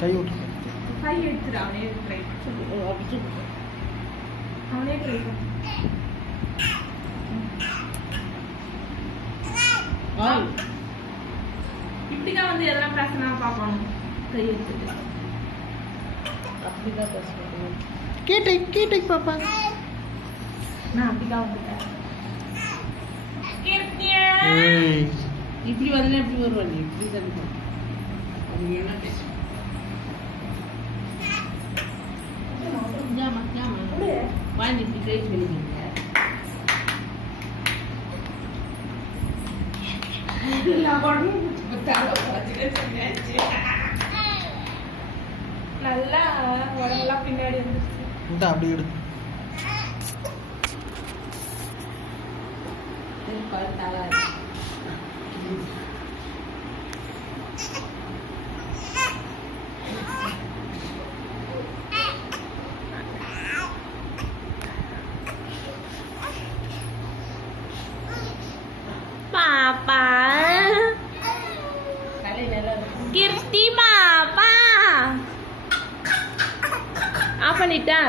கை விட்டு கை எடுத்துரு. அவனே ட்ரை அவனே ட்ரை இப்படிதான் வந்து எதெல்லாம் பேசினா பார்க்கணும். கை எடுத்துட்டு அப்படிதான் பேசணும். கேட்டை பாப்பா. நான் அப்படிதான் வந்துட்டேன். இப்படி வந்து எப்படி வருவாங்க? இப்படி தான் அவங்க என்ன பேசுவாங்க? வாங்கி இப்படி கை பண்ணிக்கீங்க. நல்லா உடம்பெல்லாம் பின்னாடி வந்துருச்சு. அப்படி எடு. பாப்பா கீர்த்தி பாப்பா ஆஃப் பண்ணிட்டா.